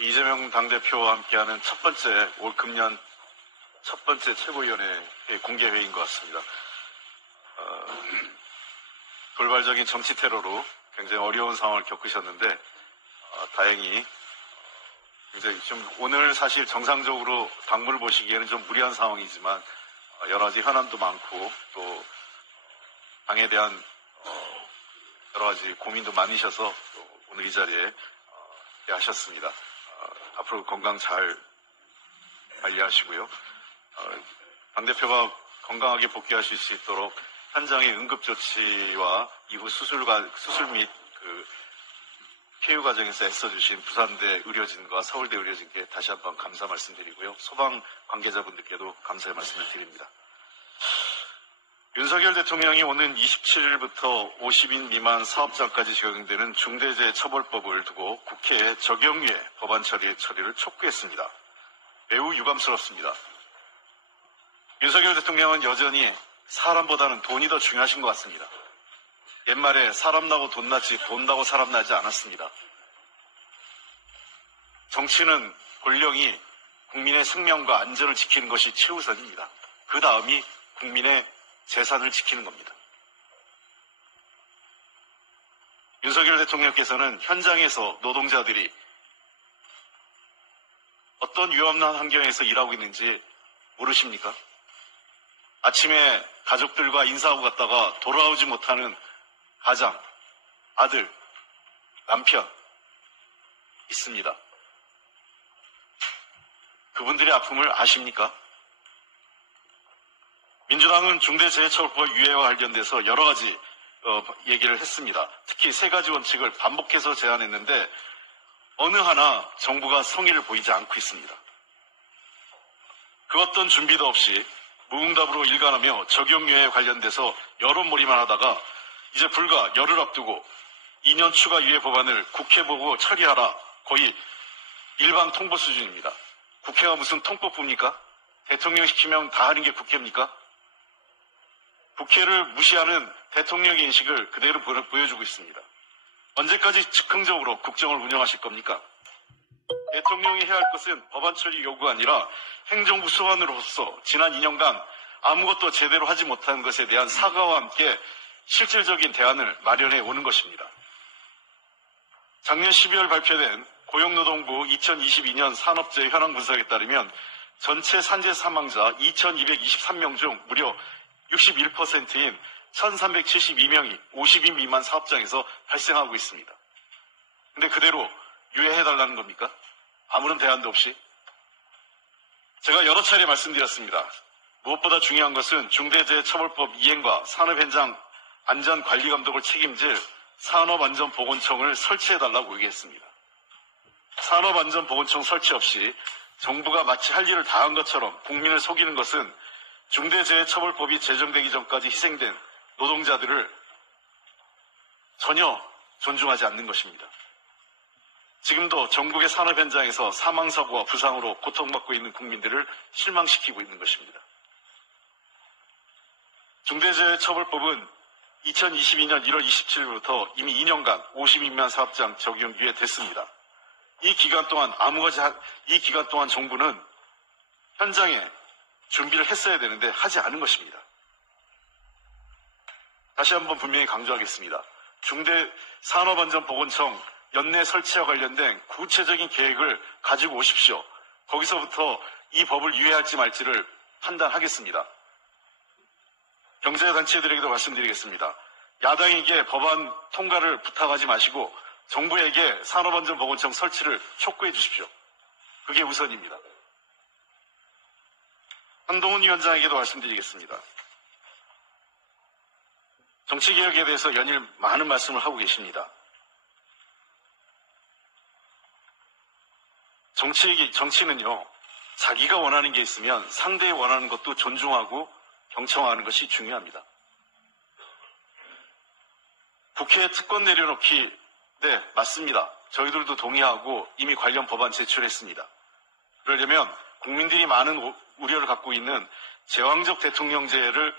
이재명 당대표와 함께하는 올 금년 첫 번째 최고위원회 공개회의인 것 같습니다. 돌발적인 정치 테러로 굉장히 어려운 상황을 겪으셨는데 다행히 굉장히 좀 오늘 사실 정상적으로 당무를 보시기에는 좀 무리한 상황이지만 여러 가지 현안도 많고 또 당에 대한 여러 가지 고민도 많으셔서 오늘 이 자리에 하셨습니다. 앞으로 건강 잘 관리하시고요. 당대표가 건강하게 복귀하실 수 있도록 현장의 응급조치와 이후 수술 및 폐유 과정에서 애써주신 부산대 의료진과 서울대 의료진께 다시 한번 감사 말씀드리고요. 소방 관계자분들께도 감사의 말씀을 드립니다. 윤석열 대통령이 오는 27일부터 50인 미만 사업장까지 적용되는 중대재해처벌법을 두고 국회에 적용유예 법안 처리를 촉구했습니다. 매우 유감스럽습니다. 윤석열 대통령은 여전히 사람보다는 돈이 더 중요하신 것 같습니다. 옛말에 사람 나고 돈 나지 돈 나고 사람 나지 않았습니다. 정치는 권력이 국민의 생명과 안전을 지키는 것이 최우선입니다. 그 다음이 국민의 재산을 지키는 겁니다. 윤석열 대통령께서는 현장에서 노동자들이 어떤 위험한 환경에서 일하고 있는지 모르십니까? 아침에 가족들과 인사하고 갔다가 돌아오지 못하는 가장, 아들, 남편 있습니다. 그분들의 아픔을 아십니까? 민주당은 중대재해처벌법 유예와 관련돼서 여러 가지 얘기를 했습니다. 특히 세 가지 원칙을 반복해서 제안했는데 어느 하나 정부가 성의를 보이지 않고 있습니다. 그 어떤 준비도 없이 무응답으로 일관하며 적용유예에 관련돼서 여론몰이만 하다가 이제 불과 열흘 앞두고 2년 추가 유예 법안을 국회 보고 처리하라. 거의 일방 통보 수준입니다. 국회가 무슨 통법부입니까? 대통령 시키면 다 하는 게 국회입니까? 국회를 무시하는 대통령의 인식을 그대로 보여주고 있습니다. 언제까지 즉흥적으로 국정을 운영하실 겁니까? 대통령이 해야 할 것은 법안 처리 요구가 아니라 행정부 수반으로서 지난 2년간 아무것도 제대로 하지 못한 것에 대한 사과와 함께 실질적인 대안을 마련해 오는 것입니다. 작년 12월 발표된 고용노동부 2022년 산업재해 현황 분석에 따르면 전체 산재 사망자 2,223명 중 무려 61%인 1,372명이 50인 미만 사업장에서 발생하고 있습니다. 근데 그대로 유예해달라는 겁니까? 아무런 대안도 없이? 제가 여러 차례 말씀드렸습니다. 무엇보다 중요한 것은 중대재해처벌법 이행과 산업현장 안전관리감독을 책임질 산업안전보건청을 설치해달라고 얘기했습니다. 산업안전보건청 설치 없이 정부가 마치 할 일을 다 한 것처럼 국민을 속이는 것은 중대재해처벌법이 제정되기 전까지 희생된 노동자들을 전혀 존중하지 않는 것입니다. 지금도 전국의 산업 현장에서 사망사고와 부상으로 고통받고 있는 국민들을 실망시키고 있는 것입니다. 중대재해처벌법은 2022년 1월 27일부터 이미 2년간 50인 미만 사업장 적용 유예됐습니다. 이 기간 동안 정부는 현장에 준비를 했어야 되는데 하지 않은 것입니다. 다시 한번 분명히 강조하겠습니다. 중대산업안전보건청 연내 설치와 관련된 구체적인 계획을 가지고 오십시오. 거기서부터 이 법을 유예할지 말지를 판단하겠습니다. 경제단체들에게도 말씀드리겠습니다. 야당에게 법안 통과를 부탁하지 마시고 정부에게 산업안전보건청 설치를 촉구해 주십시오. 그게 우선입니다. 한동훈 위원장에게도 말씀드리겠습니다. 정치개혁에 대해서 연일 많은 말씀을 하고 계십니다. 정치는요, 자기가 원하는 게 있으면 상대의 원하는 것도 존중하고 경청하는 것이 중요합니다. 국회에 특권 내려놓기, 네, 맞습니다. 저희들도 동의하고 이미 관련 법안 제출했습니다. 그러려면 국민들이 많은 우려를 갖고 있는 제왕적 대통령제를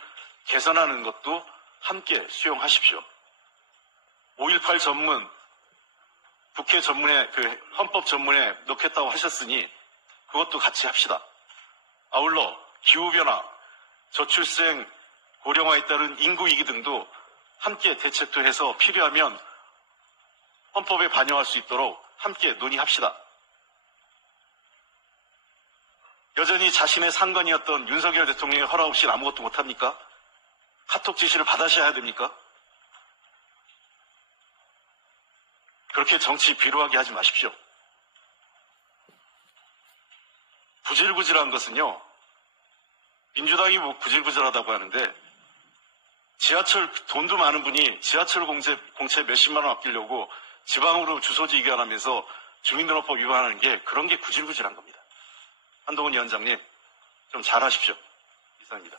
개선하는 것도 함께 수용하십시오. 5.18 전문 국회 전문에, 헌법 전문에 넣겠다고 하셨으니 그것도 같이 합시다. 아울러 기후변화, 저출생, 고령화에 따른 인구위기 등도 함께 대책도 해서 필요하면 헌법에 반영할 수 있도록 함께 논의합시다. 여전히 자신의 상관이었던 윤석열 대통령의 허락 없이는 아무것도 못합니까? 카톡 지시를 받으셔야 됩니까? 그렇게 정치 비루하게 하지 마십시오. 구질구질한 것은요, 민주당이 뭐 구질구질하다고 하는데, 지하철, 돈도 많은 분이 지하철 공채 몇십만 원 아끼려고 지방으로 주소지 이관하면서 주민등록법 위반하는 게 그런 게 구질구질한 겁니다. 한동훈 위원장님, 좀 잘하십시오. 이상입니다.